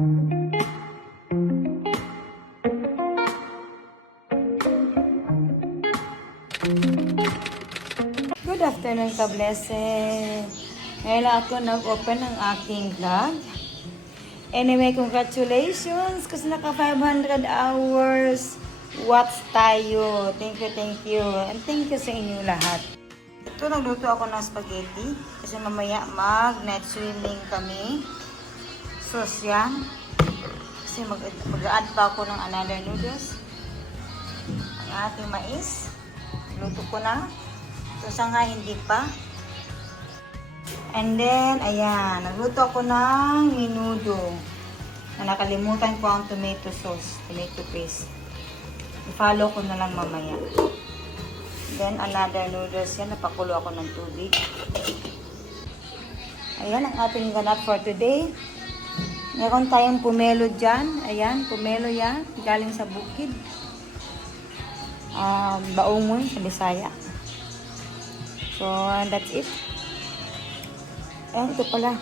Good afternoon, ka-blessed. Ngayon lang ako nag-open ng aking vlog. Anyway, congratulations kasi naka 500 hours watch tayo. Thank you. And thank you sa inyo lahat. Ito, nagluto ako ng spaghetti kasi mamaya mag-night swimming kami. Sauce yan. Kasi mag-add pa ako ng another noodles. Ang ating mais. Luto ko na. So, sanghay hindi pa. And then, ayan. Nagluto ako ng menudo. Na nakalimutan ko ang tomato sauce. Tomato paste. I-follow ko na lang mamaya. Then, another noodles yan. Napakulo ako ng tubig. Ayan ang ating ganap for today. Meron tayong pomelo dyan. Ayan, pomelo yan. Galing sa bukid. Baongon sa Bisaya. So, that's it. Ayan, ito pala.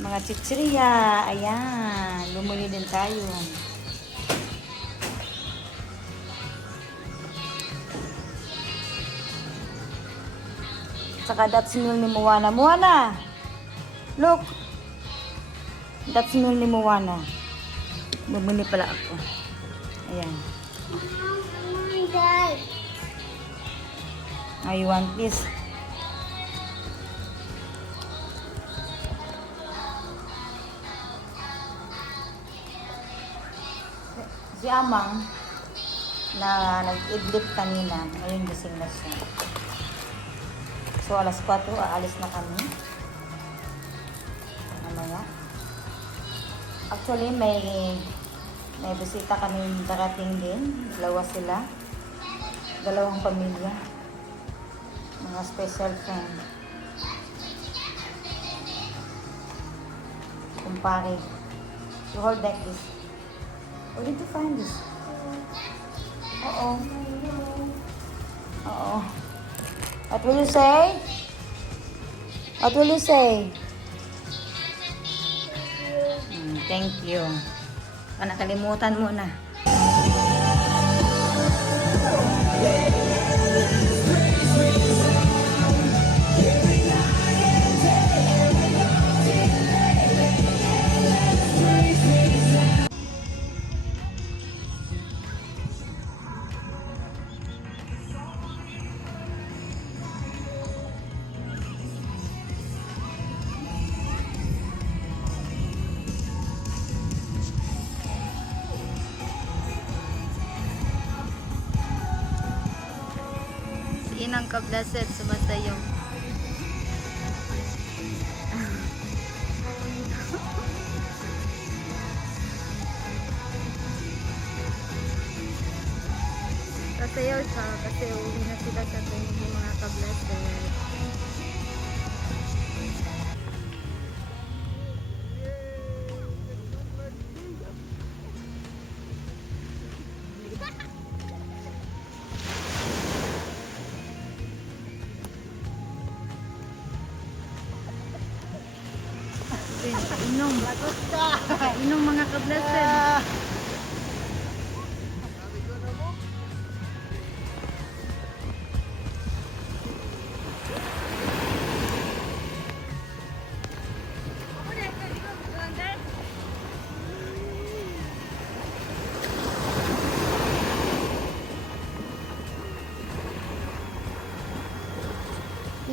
Mga chichirya. Ayan. Lumuli din tayo. Saka that's meal ni Moana. Moana! Look! That's meal ni Moana. Bumili pala ako. Ayan. I want this. Si Amang na nag-idlip kanina, ngayon gising na siya. So alas 4, aalis na kami. Mamaya. Actually, may bisita kami darating din. Dalawa sila. Dalawang pamilya. Mga special friend. Kumpare. You hold like this. Where did you find this? Uh-oh. What will you say? What will you say? Thank you. Nakalimutan mo na. Inang ka-blessed sumasayong. Kasayaw siya kasi uwi na sila sa yung mga ka-blessed. Inom. Inom mga ka-blessed.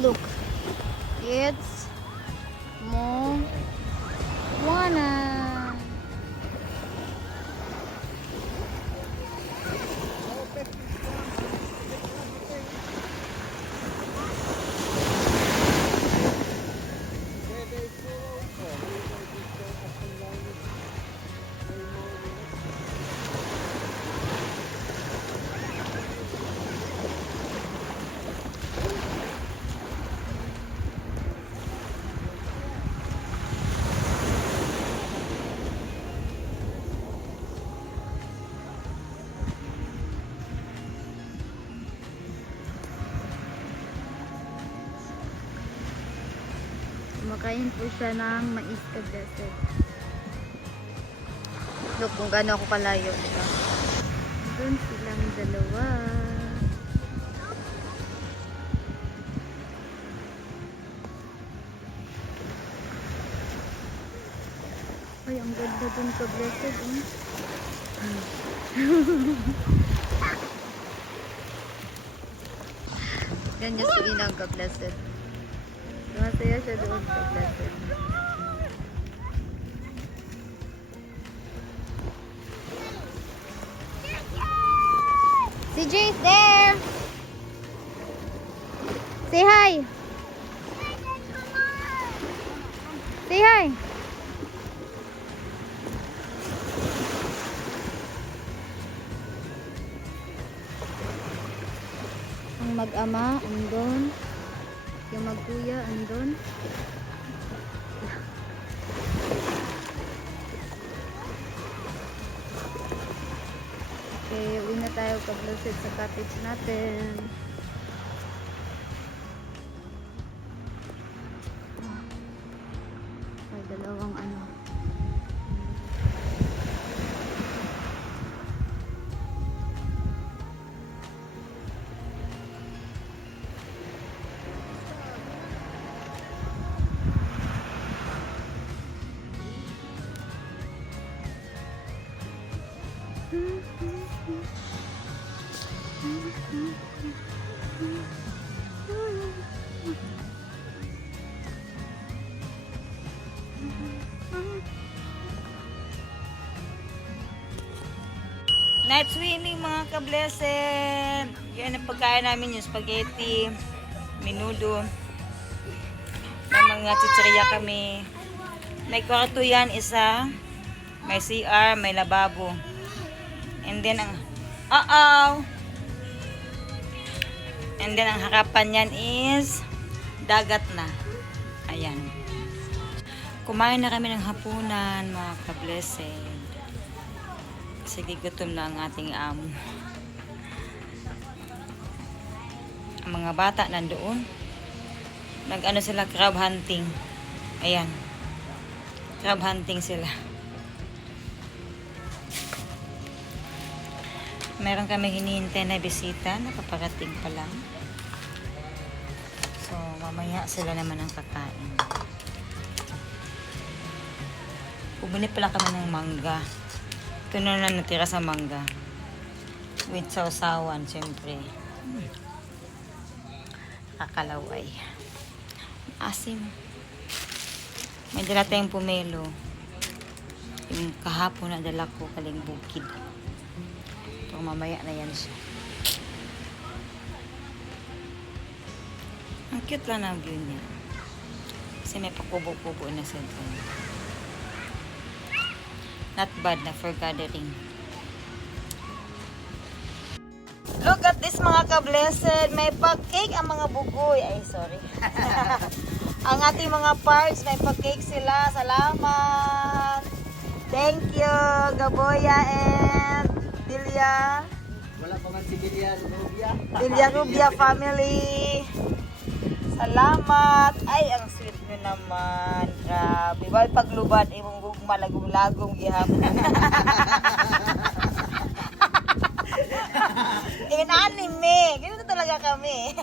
Look. It's Moana. Kumakain po siya ng mais ka-blessed. Look kung gaano ako kalayo, diba? Doon silang dalawa. Ay, ang ganda dun ka, blessed. Ganyan si Inang ka, blessed. Masaya siya doon ka, blessed. CJ is there! Say hi! Say hi! Ang mag-ama, andun. Yung mag-kuya, andun. Okay, uwi na tayo pag-lusid sa cottage natin. May dalawang ano. Night swimming mga ka-blessed. Yan ang pagkain namin, yung spaghetti, menudo. May mga chichirya kami. May kwarto yan, isa. May CR, may lababo. And then ang And then ang harapan yan is dagat na. Ayan. Kumain na kami ng hapunan mga ka-blessed. Sige, gutom na ang ating amo. Ang mga bata nandoon. Nag-ano sila, crab hunting. Ayan. Crab hunting sila. Meron kami hinihintay na bisita. Nakaparating pa lang. So, mamaya sila naman ang kakain. Bumili pala kami ng mangga. Ito na lang natira sa mangga. With sausawan, syempre. Kakalaway. Asim. May dala tayong pumelo. Yung kahapon na dala ko, kaling bukid. So, mamaya na yan siya. Ang cute lang ang view niya. Kasi may pakubo-kubo na sa ito. Not bad na for gathering. Look at this mga ka-blessed. May pa-cake ang mga bugoy. Ay, sorry. Ang ating mga parts, may pa-cake sila. Salamat. Thank you, Gaboya and Delia. Wala pa man si Delia Rubia. Delia Rubia family. Salamat. Ay, ang sweet nyo naman. Grabe. Bawal paglubad. Imong gugma, lagong-lagong gihapon. In-anime. Ganito talaga kami.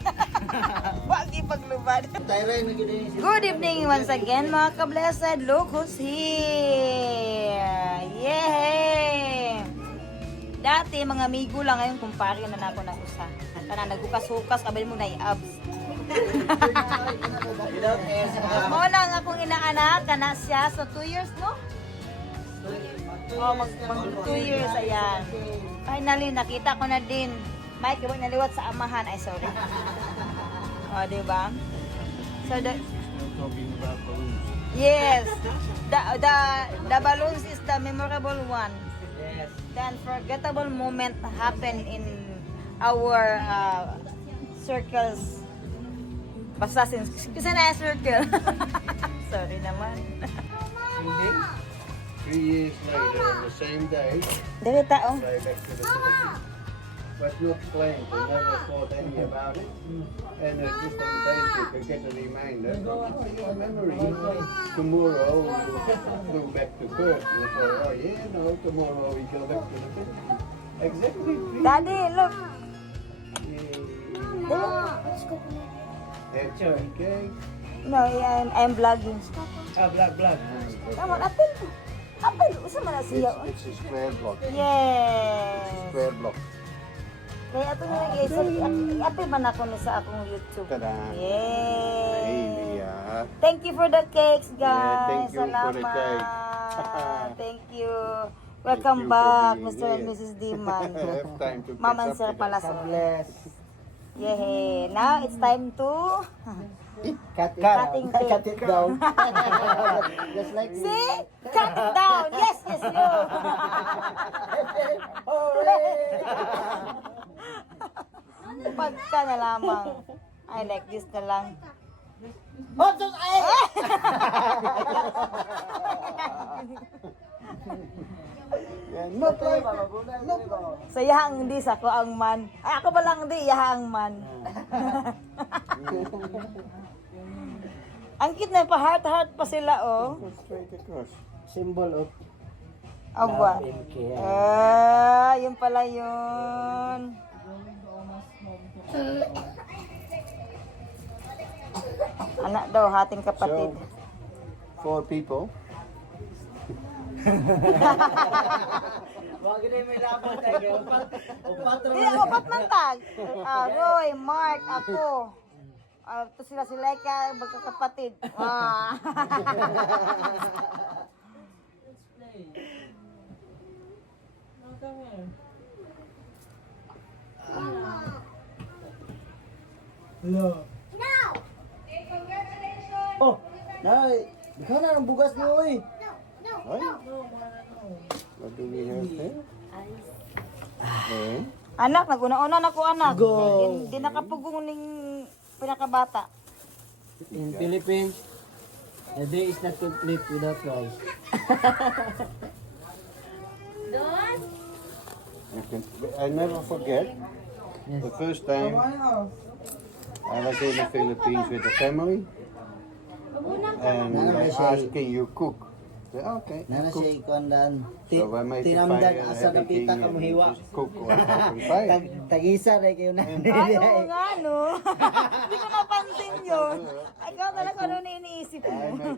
Wagi paglubad. Good evening once again, mga ka-blessed. Look who's here. Yay! Dati, mga amigo lang. Ngayon, kumpare na ako na usa. Kana nagbukas-hukas, kabali mo na i-abs. Mo lang akong inaanak, kana siya. So, 2 years, no? Oh, mag 2 years, ayan. Finally, nakita ko na din. Mike, iba naliwat sa amahan. Ay, sorry. Oh, diba? So, yes. The balloons is the memorable one. The unforgettable moment happened in our circles. Basta kasi na circle. Sorry naman. 3 years later, on the same day, Dali tao. go back to the but not planned. I never thought any about it. And just on Facebook, I get a reminder. Oh, your memory. Tomorrow, we'll go back to You say, oh yeah, no, tomorrow we go back to the Philippines. Exactly. Daddy, look. And cherry cake. No, I'm vlogging. Black. Come on, apple. Apple, usa man na siya. It's a square block. Yes. Square block. Kaya ato na lang guys, apple man ako na sa akong YouTube. Tada. Yay. Hey, yeah. Thank you for the cakes, guys. Yeah, thank you for the Salamat. cake. Thank you. Thank Welcome you for back, being Mr. and here. Mrs. Diman. Have time to Mom and catch Sir up with pala us. sa Bless. Yay. Now it's time to Cutting cake. Cut it down. Just like me. see, cut it down. Yes, you. Pagka na lamang. I like this na lang. Oh, sus! Ay! Yeah, No, no, tayo ba? Mabunal na ba? So yahang di sa ko ang man. Ay ako ba lang di yahang man. Ang cute na pa heart pa sila oh. straight across. Symbol of Agwa. love and care. Yun pala yun. Anak daw, hating kapatid. So, 4 people. Wag na may laban tayo. Upat Hindi, upat man tag. Roy, Mark, ako. Ito sila si Laika, magkakapatid. Hello. Oh, nay, ikaw na ang bugas niyo, oy. Right? What do we have there? Okay. Anak, naguna-una na ko anak. Go. Hindi nakapugong ning pinakabata. In Philippines, the day is not complete without rice. I never forget the first time I was in the Philippines with the family and they asking you cook. I said, okay, Nana cook. siya ikondan. So I make the Tinamdag fire and asa everything napita ka and muhiwa. just cook on open fire. Tagisa rin kayo na. Ano nga, no? Hindi ko napansin yun. Ikaw talaga ano na iniisip I mo. made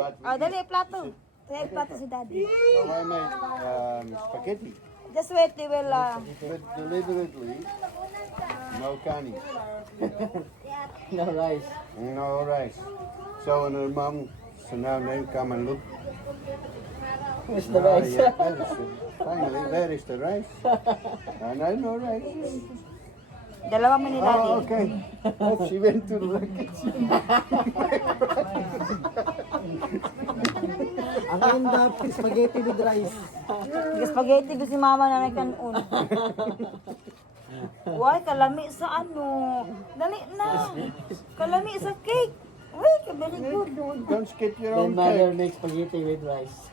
what we Dali, plato. Kaya plato si daddy. So I made spaghetti, Just wait, they will, but deliberately no kani, No rice. no rice. So when her mom, so now they come and look. Where's the Ah, rice? yeah, that is the, finally, there is the rice. And I know rice. dalawa mo ni daddy. Oh, okay. She went to the kitchen. Ang indap, spaghetti with rice. Spaghetti ko si mama na nagkanon. Why, kalami sa ano? Dali na. Kalami sa cake. Uy, very good. Don't skip your Then own mother cake. makes spaghetti with rice.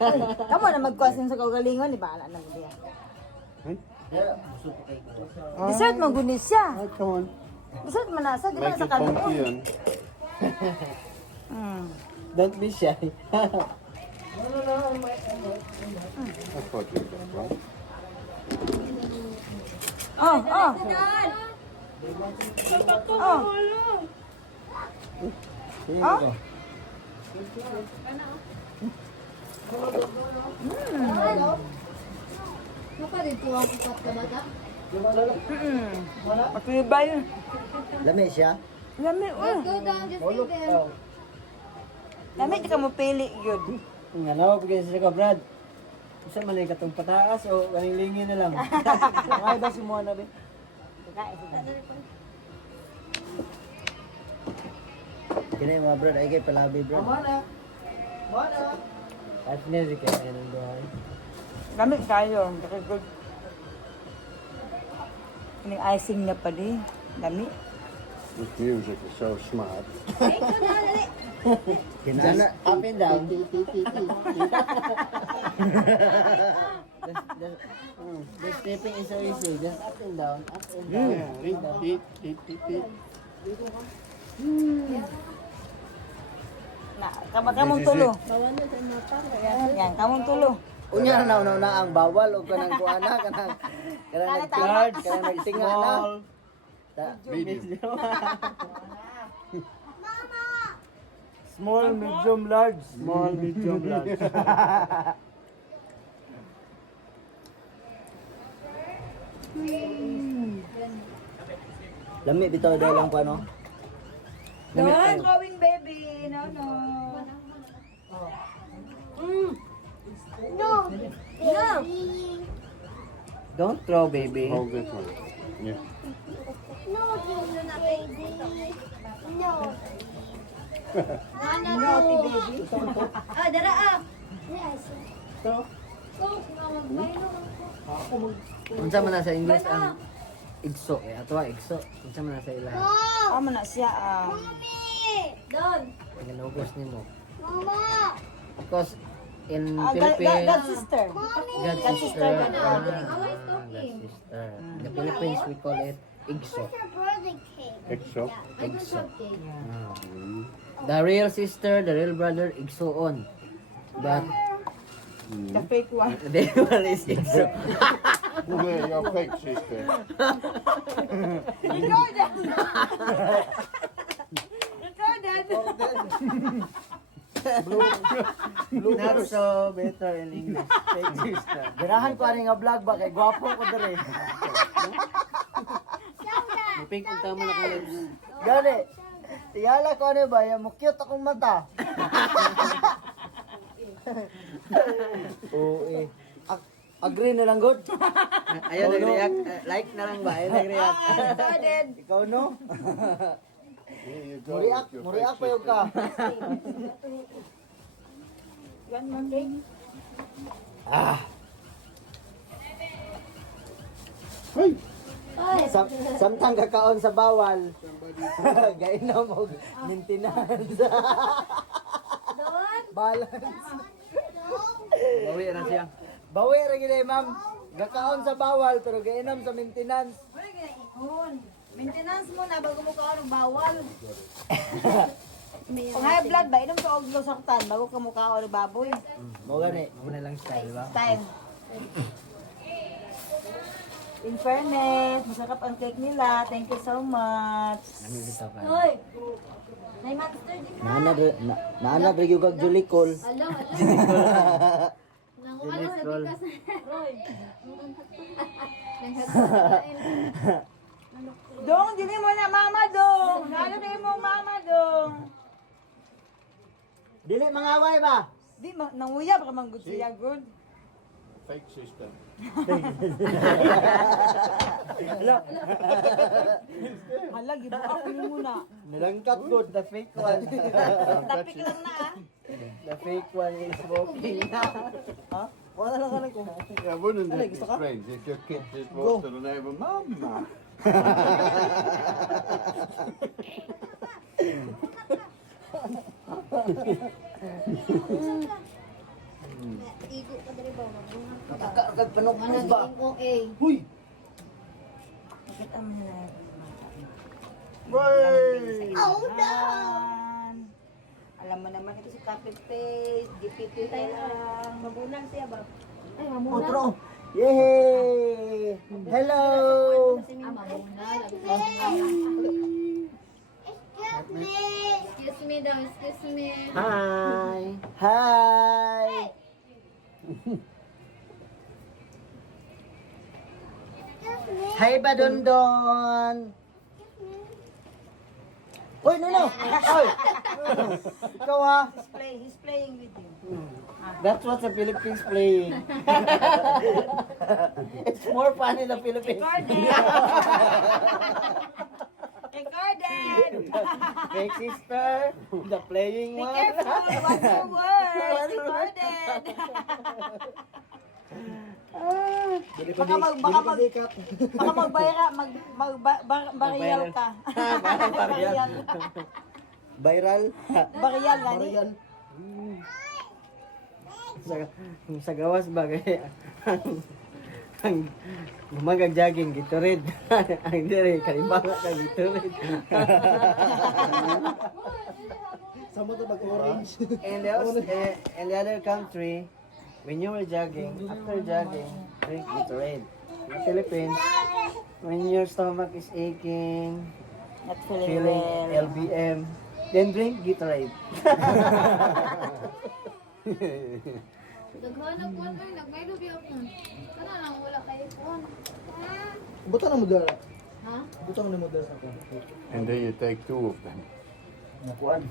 Tama na magkwasin sa kaugalingon, di ba? Ala na diya. Dessert mo gunis siya. Oh, come on. Dessert mo na sa, di ba Make sa it funky kanon? yun. Don't be shy. That's what you got, right? Oh, oh. Oh. Here we Ah? go. Matibay. Lami siya. Lami, oh. Lami, di ka mo pili yun. Nga na, bigyan siya ka, Brad. Isa man yung katong pataas o kaning lingi na lang. Ay ba si Mona be? Kini mga Brad, ay kay palabi, Brad. Mona! Mona! At niya di kaya yan ang dohay. Lami kayo, very good. Ini icing na pa di. Lami. This music is so smart. Kinana, up and down. The stepping is so easy. Just up and down, up and down. Yeah, eat. Na, kamong tulo. Yan, kamong tulo. Unya na na ang bawal o kanang kuana kanang large kanang nagtinga na. Medium. Small, medium, large. Small, medium, large. Lami bitaw daw lang pa no. Don't going baby. No, no. No. No. Don't throw baby. Hold this one. Yeah. No, baby. No. Naughty baby. Ah, dara ah. Yes. So, So, magbaylo ako. unsa man na sa English ang igso eh atwa igso. Unsa man na sa ila? Mom! Amo na siya. Mommy! Don! Ginugos nimo. Mama! Because in God Philippines, sister. God God sister. sister, God brother. God sister. In the Philippines we call it igso. What's your birthday cake? Extra. Igso. The real sister, the real brother, igsoon. But The fake one. the one is igso. Yeah, your fake sister. Recorded. Recorded. Not so better in English. Fake sister. Ganahan ko ani nga vlog ba kay gwapo ko dere. Muping kung tama na ko lips. Gani. Tiyala ko ano ba, yung cute akong mata. Oo eh. Agree na lang good. Ayaw nag-react. Like na lang ba? Ayaw nag-react. Recorded. Ikaw no? Here you go. Muriak, with your muriak fake pa yung ka. Yan mo cake. Ah, Hey! samtang kakaon sa bawal. Gainom mo maintenance. Balance. Bawi na siya. Bawi ra gid ma'am. Gakaon sa bawal pero gainom sa maintenance. Wala gina maintenance mo na bago mo kaon og bawal. Kung high blood ba, inom ka og losartan bago ka mo kaon og baboy. Mo gani, mo na lang style ba? Time. In fairness, masarap ang cake nila. Thank you so much. Ano bitaw ka? Hoy! May monster din ka. Naana ba yung Julicol? Alo, alo. Nanguha sa Julicol. bigas. Roy. Nanghagpapakain. Dong, dili mo na mama dong. Lalo na mo mama dong. Dili mangaway ba? Di, nanguya pa ka manggod siya, good. Fake sister. Hala, gibuak ko ni muna. Nilangkat good, the fake one. Tapik lang na ah. The fake one is smoking na. Ha? Wala lang ka lang kung... Yeah, wouldn't Ano, it be gusto ka? strange if your kid just walks to the neighbor, Mama? Igo ka dali ba? Magbunga ka. Kakakag panukbus ba? Naging okay. Huy! Bakit ang mahal? Way! Oh no! Alam mo naman ito si copy paste, DPP lang. Mabunang siya ba? Ay, mamuna. Otro! Yay! Hello! Mamuna. Excuse me daw, excuse me. Hi! Hi! Hi, Badondon! Uy, Nuno! Oy! Ikaw ha? He's playing with you. That's what the Philippines playing. It's more fun in the Philippines. Recorded! Fake sister, the playing Be one. careful, what's your words? Recorded! Baka magbarial ka. Barial. Viral. Barial gani. Viral. Sa gawas ba kaya ang gumagang jogging gito rin. Ang dire kalimbaga ka gito rin. Sa mo to pag-orange. In the other country, when you were jogging, after jogging, drink Gatorade. In the Philippines, when your stomach is aching, Not feeling feeling well. LBM, then drink Gatorade. Naghanap ko ay nagmaylo biya ko. Kana lang wala kay phone. Buta na mo dala. Ha? Buta na mo dala sa ako. And then you take 2 of them. Nakuan.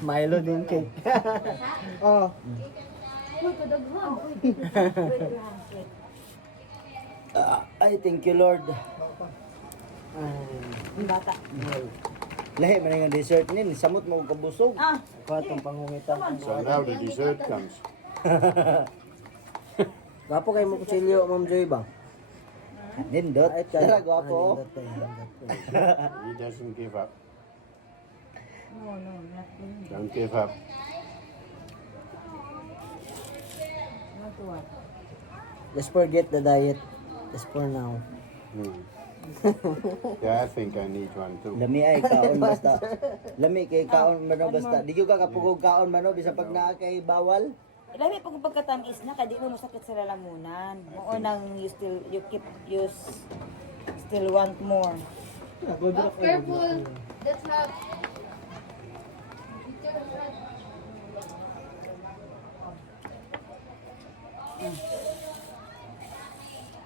Milo din cake. Oh. Uy, kadaghan. Ay, thank you Lord. Ang bata. Lahi man nga dessert nin, samot mo kabusog. Ah, Katong pangungitan. So now the dessert comes. Gapo kay mo kutsilyo, Ma'am Joy ba? Nindot. Ay, tara, gapo. He doesn't give up. no, not really. Don't give up. Not to what? Just forget the diet. Just for now. Yeah, I think I need one too. Lami ay kaon basta. Lami kay kaon mano basta. Di gyud ka kapugog kaon mano bisa pag naa kay bawal. Dami pag pagkatamis na kadi mo masakit sa lalamunan. Mo nang you still want more. But careful. That's not.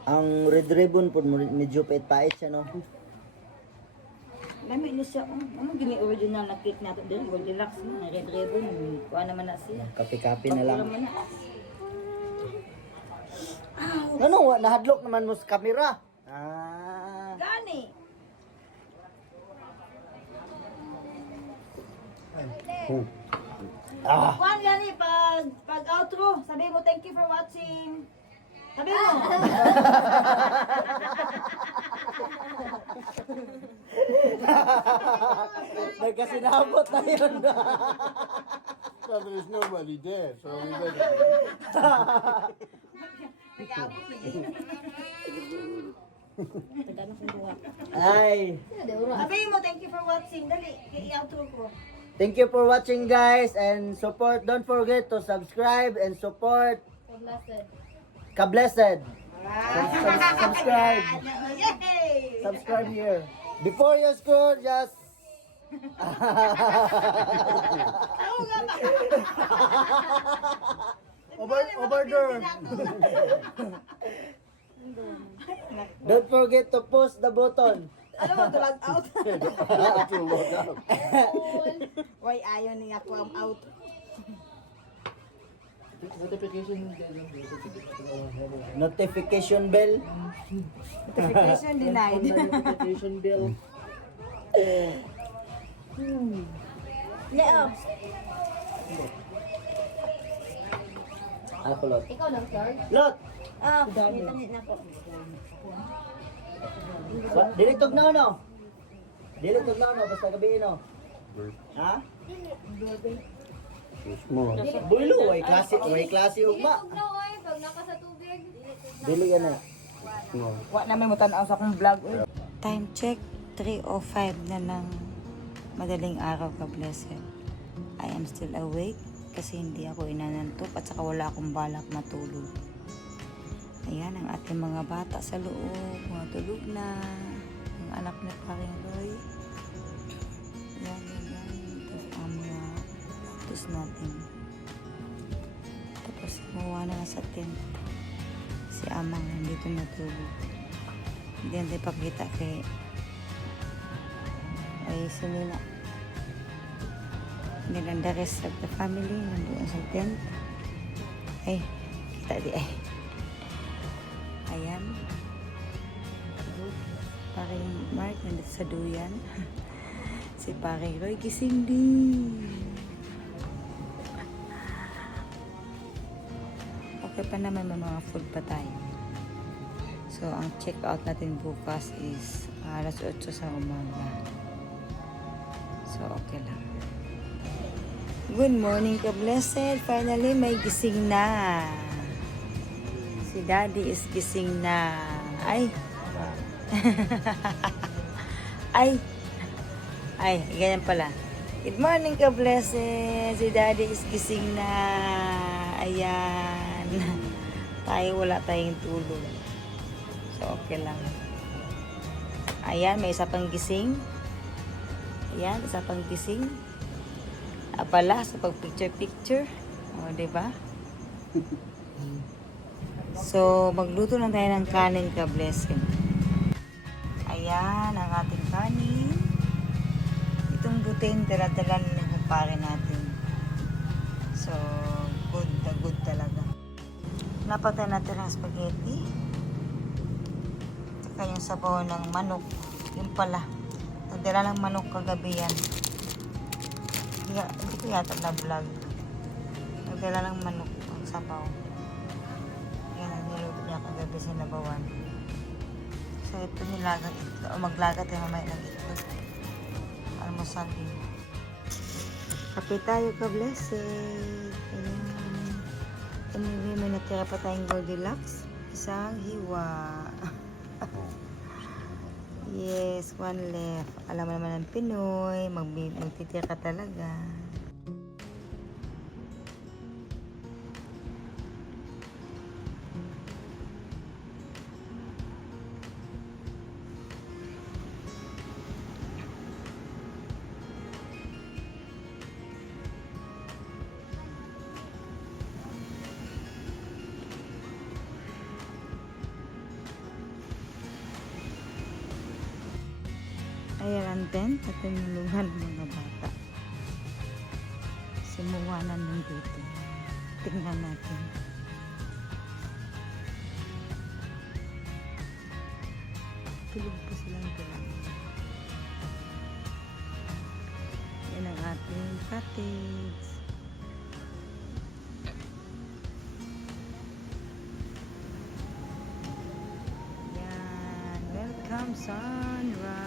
Ang red ribbon pud medyo pait-pait siya no. Lami ni siya. Ano gini original na cake natin din? Goldilocks na red ribbon. Kuha naman na siya. Kape-kape na lang. Naman na. Ano nahadlok naman mo sa kamera. Ah. Gani. Kuan gani pag outro. Sabi mo thank you for watching. Sabi mo. Nagkasinabot na yun. Well, there's nobody there, so we better. Ay. Sabi mo thank you for watching. Dali, i-outro ko. Thank you for watching guys and support. Don't forget to subscribe and support Blessed. Kablessed. Subscribe. Yay! Subscribe here. Before you scroll, just over there. Don't forget to push the button. Ano mo, tulag out? To look out. Why ayaw niya ako ang out? Notification bell. Notification denied. Notification bell. Yeah. Ako lot. Ikaw lang, sir. Lot. Ah, dito na ako. Dili tugnaw no. Dili tugnaw no basta gabi no. Ha? Small. Bulo way klase ugma. Tugnaw oy, pag naka sa tubig. Dili yan na. Small. Wa na may mutanaw sa akong vlog. Time check, 3:05 na ng madaling araw ka, blessed. I am still awake kasi hindi ako inanantok at saka wala akong balak matulog. Ayan ang ating mga bata sa loob, mga tulog na. Ang anak ni Paring Roy. Yan. Tapos ang mga tapos natin. Tapos gumawa na sa tent. Si Amang nandito natulog. Hindi natin pakita kay Sinina. And then the rest of the family nandoon sa tent. Ay, kita di ay. Ayan. Paring Mark nandito sa duyan. Si Paring Roy gising din. Okay pa naman, may mga food pa tayo. So, ang check out natin bukas is alas 8 sa umaga. So, okay lang. Good morning ka, blessed. Finally, may gising na. Si Daddy is gising na. Ay. Ay. Ay, ganyan pala. Good morning ka, blessed. Si Daddy is gising na. Ayan. Tayo wala tayong tulog. So, okay lang. Ayan, may isa pang gising. Ayan, isa pang gising. Pala, sa pag-picture-picture. O, diba? So, magluto lang tayo ng kanin ka, blessed. Ayan, ang ating kanin. Itong butin, dala-dala na ng kumpare natin. So, good na good talaga. Napatay natin ang spaghetti. Saka yung sabaw ng manok. Yung pala. Nagdala ng manok kagabi yan. Hindi ko yata na-vlog. Nagdala ng manok ang sabaw. Yan ang niluto niya kagabi sa nabawan. So, ito nilagang ito. O maglaga tayo mamaya ng ito. Almusal din. Kape tayo ka, blessed. Ayan. Anyway, may natira pa tayong Goldilocks. Isang hiwa. Yes, one left. Alam mo naman ng Pinoy. Magtitira ka talaga. Ayan ang tent at tinulungan mga bata. Simuwanan ng dito. Tingnan natin. Tulog po silang bilang. Yan ang ating cottage. Yan. Welcome sunrise.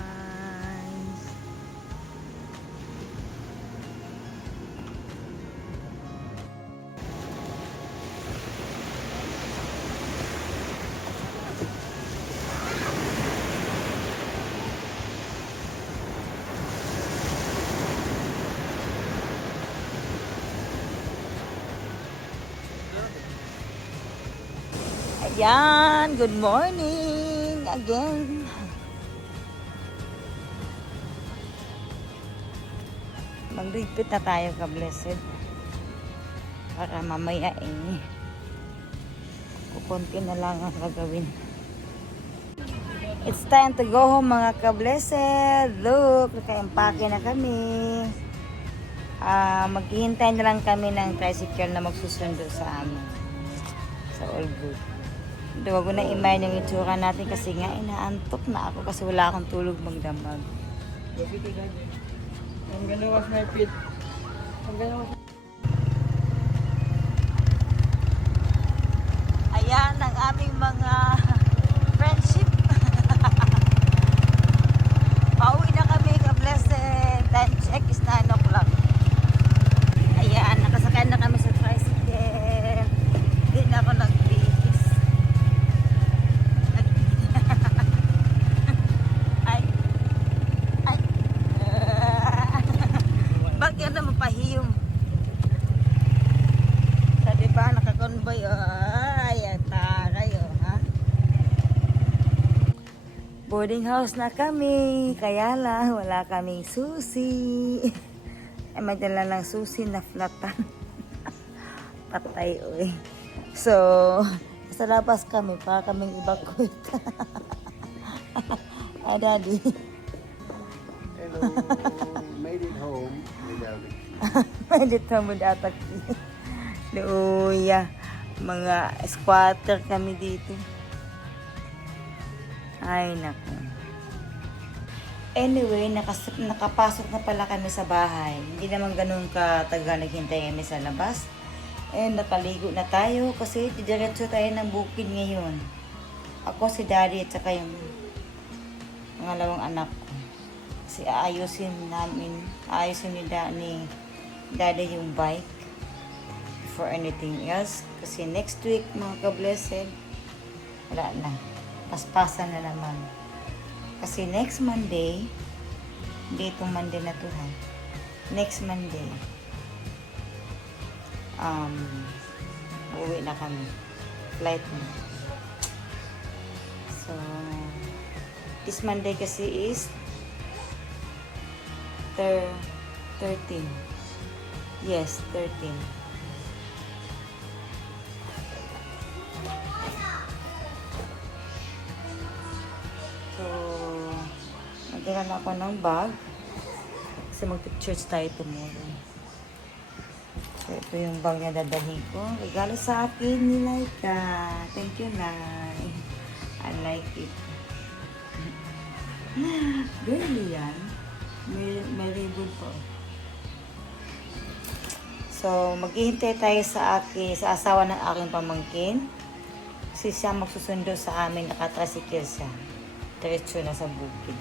Ayan, good morning again. Magligpit na tayo ka, blessed. Para mamaya kukunti na lang ang gagawin. It's time to go home mga ka, blessed. Look, naka-empake na kami. Maghihintay na lang kami ng tricycle na magsusundo sa amin. Sa all good. Huwag ko na imayin yung itsura natin kasi nga inaantok na ako kasi wala akong tulog magdamag. I'm gonna wash my feet. Ayan ang aming mga friendship. Pauwi na kami ka, blessed. Time check is 9 o'clock. Ayan, nakasakay na kami sa tricycle. Hindi na ako nagbihis. Ay. Bakit na mapahiyom? Sa diba, nakakonvoy. Ay, ang taray, ha? Boarding house na kami. Kaya lang, wala kaming susi. May dala lang susi na flatan. Patay, uy. So, sa labas kami, para kaming evacuate. Hi, Daddy. Hello, made it home without it. May dito mo data. Luya. Mga squatter kami dito. Ay, naku. Anyway, nakapasok na pala kami sa bahay. Hindi naman ganun katagal naghintay kami sa labas. And napaligo na tayo kasi didiretso tayo ng bukid ngayon. Ako, si Daddy at saka yung pangalawang anak ko. Kasi ayusin ni Daddy yung bike for anything else. Kasi next week, mga ka-blessed, wala na. Paspasan na naman. Kasi next Monday, Hindi itong Monday na to ha. Next Monday. Uwi na kami. Flight na. So, this Monday kasi is 13. Yes, 13. So, magdala na ako ng bag. Kasi mag-church tayo tomorrow. So, ito yung bag na dadalhin ko. Regalo sa akin ni Laika. Thank you, Nay. I like it. Girly yan. May ribbon po. So, maghihintay tayo sa asawa ng aking pamangkin. Kasi siya magsusundo sa amin, nakatrasikil siya. Diretso na sa bukid.